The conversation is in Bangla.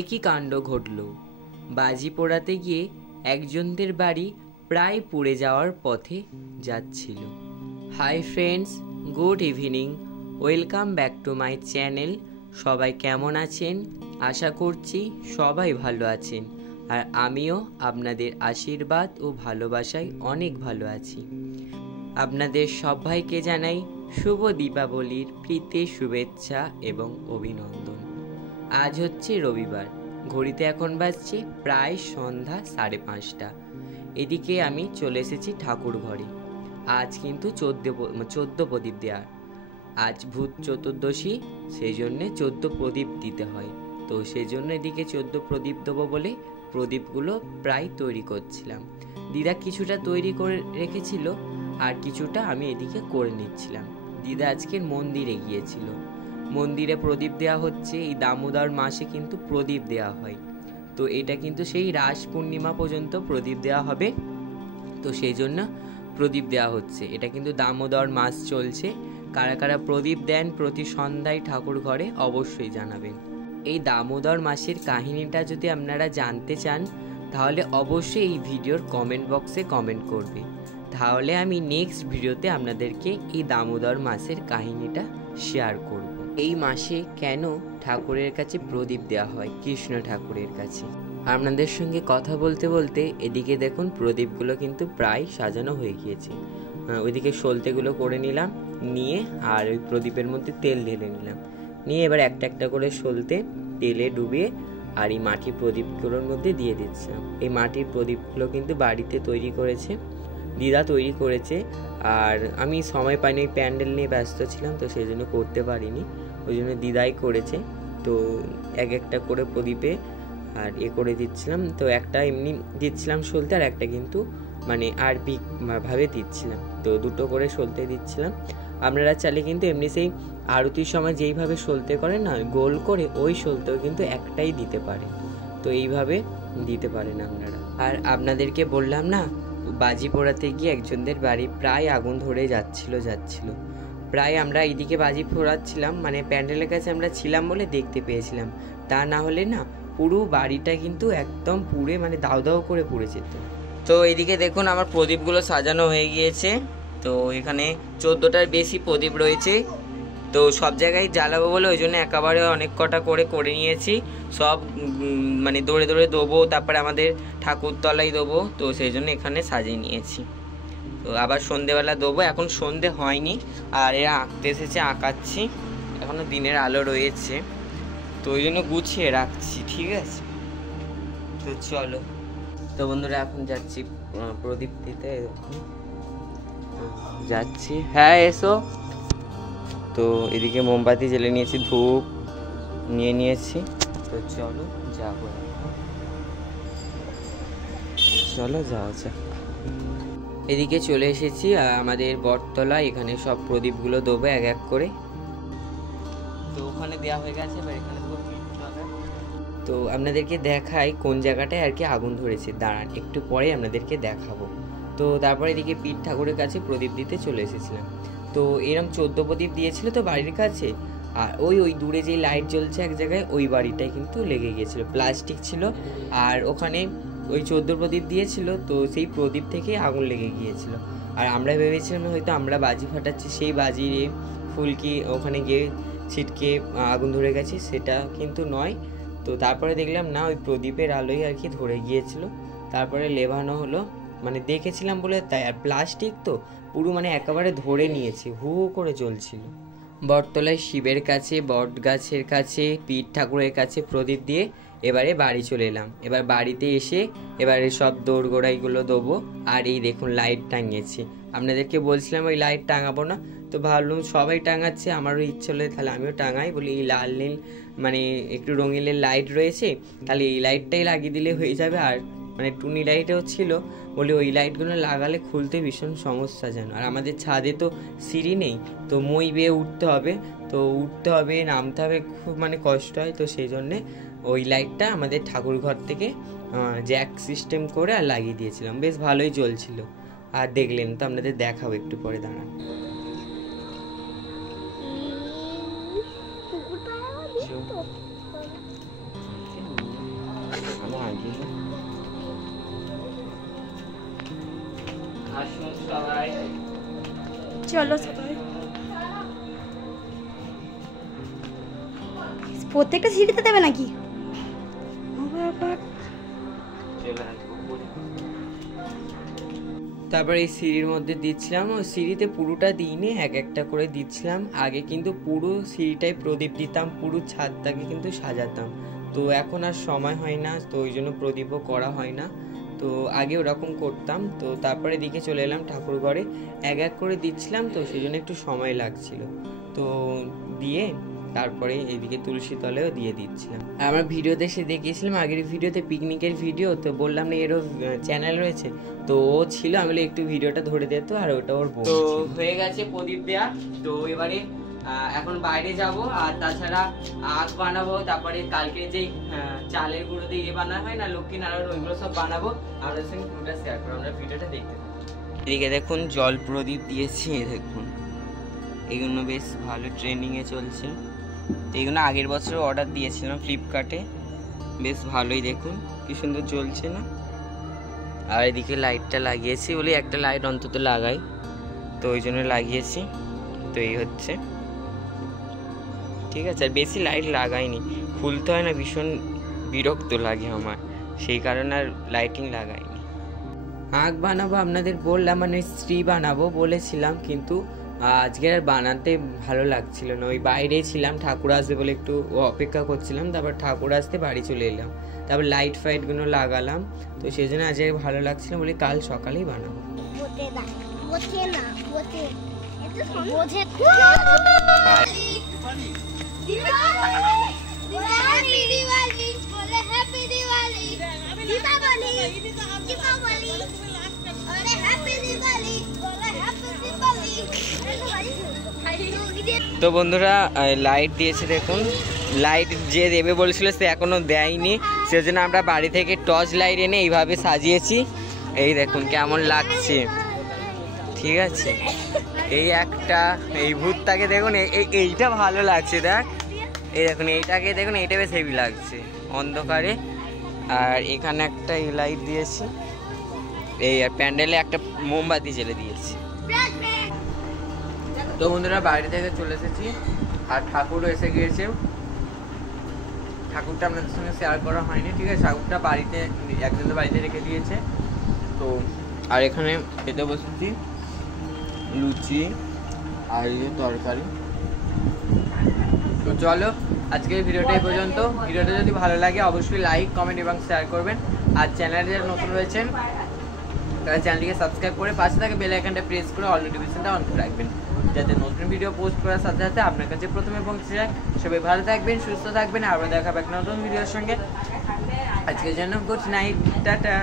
একই কাণ্ড ঘটল। বাজি পোড়াতে গিয়ে একজনদের বাড়ি প্রায় পুড়ে যাওয়ার পথে যাচ্ছিল। Hi friends, good evening, welcome back to my channel. সবাই কেমন আছেন? আশা করছি সবাই ভালো আছেন, আর আমিও আপনাদের আশীর্বাদ ও ভালোবাসায় অনেক ভালো আছি। আপনাদের সবাইকে জানাই শুভ দীপাবলির প্রীতি শুভেচ্ছা এবং অভিনন্দন। আজ হচ্ছে রবিবার, ঘড়িতে এখন বাজছে প্রায় সন্ধ্যা 5:30। এদিকে আমি চলে এসেছি ঠাকুর ঘরে। আজ কিন্তু 14 প্রদীপ দেওয়ার। আজ ভূত চতুর্দশী, সেই জন্যে 14 প্রদীপ দিতে হয়। তো সেই জন্য এদিকে 14 প্রদীপ দেবো বলে প্রদীপগুলো প্রায় তৈরি করছিলাম। দিদা কিছুটা তৈরি করে রেখেছিল, আর কিছুটা আমি এদিকে করে নিচ্ছিলাম। দিদা আজকে মন্দিরে গিয়েছিল। মন্দিরে প্রদীপ দেওয়া হচ্ছে। এই দামোদর মাসে কিন্তু প্রদীপ দেওয়া হয়। তো এটা কিন্তু সেই রাস পূর্ণিমা পর্যন্ত প্রদীপ দেওয়া হবে। তো সেই জন্য প্রদীপ দেওয়া হচ্ছে। এটা কিন্তু দামোদর মাস চলছে। কারা কারা প্রদীপ দেন প্রতি সন্ধ্যায় ঠাকুর ঘরে অবশ্যই জানাবেন। এই দামোদর মাসের কাহিনীটা যদি আপনারা জানতে চান, তাহলে অবশ্যই এই ভিডিওর কমেন্ট বক্সে কমেন্ট করবে। তাহলে আমি নেক্সট ভিডিওতে আপনাদেরকে এই দামোদর মাসের কাহিনীটা শেয়ার করব। এই মাসে কেন ঠাকুরের কাছে প্রদীপ দেওয়া হয়, কৃষ্ণ ঠাকুরের কাছে। আপনাদের সঙ্গে কথা বলতে বলতে এদিকে দেখুন প্রদীপগুলো কিন্তু প্রায় সাজানো হয়ে গিয়েছে। ওইদিকে সলতেগুলো করে নিলাম, নিয়ে আর ওই প্রদীপের মধ্যে তেল ঢেলে নিলাম, নিয়ে এবার একটা একটা করে সলতে তেলে ডুবিয়ে আর এই মাটির প্রদীপগুলোর মধ্যে দিয়ে দিচ্ছিলাম। এই মাটির প্রদীপগুলো কিন্তু বাড়িতে তৈরি করেছে, দিদা তৈরি করেছে। আর আমি সময় পাইনি, ওই প্যান্ডেল নিয়ে ব্যস্ত ছিলাম, তো সেই জন্য করতে পারিনি। ওই জন্য দিদাই করেছে। তো এক একটা করে প্রদীপে আর করে দিচ্ছিলাম। তো একটা এমনি দিচ্ছিলাম সলতে, আর একটা কিন্তু মানে আরবি ভাবে দিচ্ছিলাম। তো দুটো করে সলতে দিচ্ছিলাম। আপনারা চাইলে কিন্তু এমনি সেই আরতির সময় যেইভাবে সলতে করেন না, গোল করে, ওই সলতেও কিন্তু একটাই দিতে পারেন। তো এইভাবে দিতে পারেন আপনারা। আর আপনাদেরকে বললাম না, বাজি পোড়াতে গিয়ে একজনদের বাড়ি প্রায় আগুন ধরে যাচ্ছিল। প্রায় আমরা এইদিকে বাজি পোড়াচ্ছিলাম, মানে প্যান্ডেলের কাছে আমরা ছিলাম বলে দেখতে পেয়েছিলাম। তা না হলে না পুরো বাড়িটা কিন্তু একদম পুড়ে মানে দাও দাও করে পুড়ে যেত। তো এইদিকে দেখুন আমার প্রদীপগুলো সাজানো হয়ে গিয়েছে। তো এখানে 14টার বেশি প্রদীপ রয়েছে। তো সব জায়গায় জ্বালাবো বলে ওই জন্য একেবারে অনেক কটা করে নিয়েছি। সব মানে দৌড়ে দৌড়ে দেবো, তারপরে আমাদের ঠাকুরতলায় দেবো। তো সেই জন্য এখানে সাজিয়ে নিয়েছি। তো আবার সন্ধেবেলা দেবো। এখন সন্ধে হয়নি, আর এরা আঁকতে এসেছে, আঁকাচ্ছি। এখনও দিনের আলো রয়েছে, তো ওই জন্য গুছিয়ে রাখছি। ঠিক আছে, তো চলো। তো বন্ধুরা এখন যাচ্ছি প্রদীপ দিতে, যাচ্ছি। হ্যাঁ এসো। তো এদিকে মোমবাতি জ্বেলে নিয়েছি, ধূপ নিয়ে নিয়েছি। তো চলো যাবো, চলো যাওয়া যাক। এদিকে চলে এসেছি আমাদের বটতলা। এখানে সব প্রদীপগুলো দেবো এক এক করে। তো ওখানে দেওয়া হয়ে গেছে, এবার এখানে তো আপনাদেরকে দেখাই কোন জায়গাটায় আর কি আগুন ধরেছে। দাঁড়ান, একটু পরে আপনাদেরকে দেখাবো। তো তারপরে এদিকে পীঠ ঠাকুরের কাছে প্রদীপ দিতে চলে এসেছিলাম। তো এরকম 14 প্রদীপ দিয়েছিল তো বাড়ির কাছে। আর ওই দূরে যেই লাইট জ্বলছে এক জায়গায়, ওই বাড়িটায় কিন্তু লেগে গিয়েছিল, প্লাস্টিক ছিল। আর ওখানে ওই 14 প্রদীপ দিয়েছিল, তো সেই প্রদীপ থেকে আগুন লেগে গিয়েছিল। আর আমরা ভেবেছিলাম হয়তো আমরা বাজি ফাটাচ্ছি, সেই বাজির ফুলকি ওখানে গিয়ে ছিটকে আগুন ধরে গেছে, সেটা কিন্তু নয়। তো তারপরে দেখলাম না, ওই প্রদীপের আলোই আর কি ধরে গিয়েছিল। তারপরে লেভানো হলো, মানে দেখেছিলাম বলে তাই। আর প্লাস্টিক তো পুরো মানে একেবারে ধরে নিয়েছে, হু হু করে জ্বলছিল। বটতলায় শিবের কাছে, বট গাছের কাছে, পীঠ ঠাকুরের কাছে প্রদীপ দিয়ে এবারে বাড়ি চলে এলাম। এবার বাড়িতে এসে এবারে সব দোরগোড়াইগুলো দেবো। আর এই দেখুন লাইট টাঙিয়েছি। আপনাদেরকে বলছিলাম ওই লাইট টাঙাবো না, তো ভাবলাম সবাই টাঙাচ্ছে, আমারও ইচ্ছে হলো তাহলে আমিও টাঙাই। বলি এই লাল নীল মানে একটু রঙিনের লাইট রয়েছে, তাহলে এই লাইটটাই লাগিয়ে দিলে হয়ে যাবে। আর মানে টুনি লাইটও ছিল, বলে ওই লাইটগুলো লাগালে খুলতে ভীষণ সমস্যা যেন। আর আমাদের ছাদে তো সিঁড়ি নেই, তো মই বেয়ে উঠতে হবে, তো উঠতে হবে নামতে হবে, খুব মানে কষ্ট হয়। তো সেই জন্যে ওই লাইটটা আমাদের ঠাকুর ঘর থেকে জ্যাক সিস্টেম করে আর লাগিয়ে দিয়েছিলাম, বেশ ভালোই জ্বলছিল। আর দেখলেন তো, আপনাদের দেখাবো একটু পরে, দাঁড়ান। চলো সবাই। প্রত্যেকটা সিঁড়িতে দেবে নাকি? তারপরে এই সিঁড়ির মধ্যে দিচ্ছিলাম, ও সিঁড়িতে পুরোটা দিইনি, এক একটা করে দিচ্ছিলাম। আগে কিন্তু পুরো সিঁড়িটাই প্রদীপ দিতাম, পুরো ছাদটাকে কিন্তু সাজাতাম। তো এখন আর সময় হয় না, তো ওই জন্য প্রদীপও করা হয় না। তো আগে ওরকম করতাম। তো তারপরে দিকে চলে এলাম ঠাকুর ঘরে, এক এক করে দিচ্ছিলাম, তো সেই জন্য একটু সময় লাগছিল। তো দিয়ে তারপরে এইদিকে তুলসী তলেও দিয়ে দিচ্ছিলাম। আর আমার ভিডিওতে এসে দেখিয়েছিলাম আগের ভিডিওতে পিকনিকের ভিডিও, তো বললাম না এরও চ্যানেল রয়েছে, তো ও ছিল, আমি একটু ভিডিওটা ধরে দিত, আর ওটা ওর তো হয়ে গেছে প্রদীপ দেয়া। তো এবারে এখন বাইরে যাব, আর তাছাড়া আখ বানাবো, তারপরে কালকে যেই চালের গুঁড়ো দিয়ে বানানো হয় না লক্ষ্মীনারায়ণ, ওইগুলো সব বানাবো। আপনাদের সঙ্গে পুরোটা শেয়ার করবো, আমরা ভিডিওটা দেখতে থাকি। এদিকে দেখুন জল প্রদীপ দিয়েছি, দেখুন এগুলো বেশ ভালো ট্রেন্ডিংয়ে চলছে। এগুলো আগের বছর অর্ডার দিয়েছিলাম ফ্লিপকার্টে, বেশ ভালোই, দেখুন কি সুন্দর জ্বলছে না। আর এদিকে লাইটটা লাগিয়েছি, বলি একটা লাইট অন্তত লাগাই, তো ওই জন্য লাগিয়েছি। তো এই হচ্ছে, ঠিক আছে। আর বেশি লাইট লাগাইনি, খুলতে হয় না, ভীষণ বিরক্ত লাগে আমার, সেই কারণে আর লাইটিং লাগাইনি। আঁক বানাবো আপনাদের বললাম, মানে স্ত্রী বানাবো বলেছিলাম, কিন্তু আজকে আর বানাতে ভালো লাগছিল না। ওই বাইরেই ছিলাম, ঠাকুর আসবে বলে একটু অপেক্ষা করছিলাম, তারপর ঠাকুর আসতে বাড়ি চলে এলাম, তারপর লাইট ফাইটগুলো লাগালাম। তো সেই জন্য আজকে ভালো লাগছিল বলে কাল সকালেই বানাবো। তো বন্ধুরা লাইট দিয়েছে, দেখুন লাইট যে দেবে বলেছিল সে এখনো দেয়নি, সেজন্য আমরা বাড়ি থেকে টর্চ লাইট এনে এইভাবে সাজিয়েছি। এই দেখুন কেমন লাগছে, ঠিক আছে। এই একটা এই ভূতটাকে দেখুন, এইটা ভালো লাগছে, দেখ এই দেখুন এইটাকে দেখুন, এইটা বেশ হেভি লাগছে অন্ধকারে। আর এখানে একটা এই লাইট দিয়েছি, এই আর প্যান্ডেলে একটা মোমবাতি জ্বেলে দিয়েছি। তো বন্ধুরা বাইরে থেকে চলে এসেছি, আর ঠাকুরও এসে গিয়েছে। ঠাকুরটা আপনাদের সঙ্গে শেয়ার করা হয়নি, ঠিক আছে। ঠাকুরটা বাড়িতে একজনের বাড়িতে রেখে দিয়েছে। তো আর এখানে খেতে বসেছি লুচি আর তরকারি। তো চলো আজকের ভিডিওটা এই পর্যন্ত। ভিডিওটা যদি ভালো লাগে অবশ্যই লাইক, কমেন্ট এবং শেয়ার করবেন। আর চ্যানেলে যারা নতুন রয়েছেন তারা চ্যানেলটিকে সাবস্ক্রাইব করে পাশে থাকা বেল আইকনটা প্রেস করে অল নোটিফিকেশনটা অন করে রাখবেন, যাতে নতুন ভিডিও পোস্ট করার সাথে সাথে আপনার কাছে প্রথমে পৌঁছে যায়। সবাই ভালো থাকবেন, সুস্থ থাকবেন, আবার দেখা হবে একটা নতুন ভিডিওর সঙ্গে। আজকের জন্য গুড নাইট, টাটা।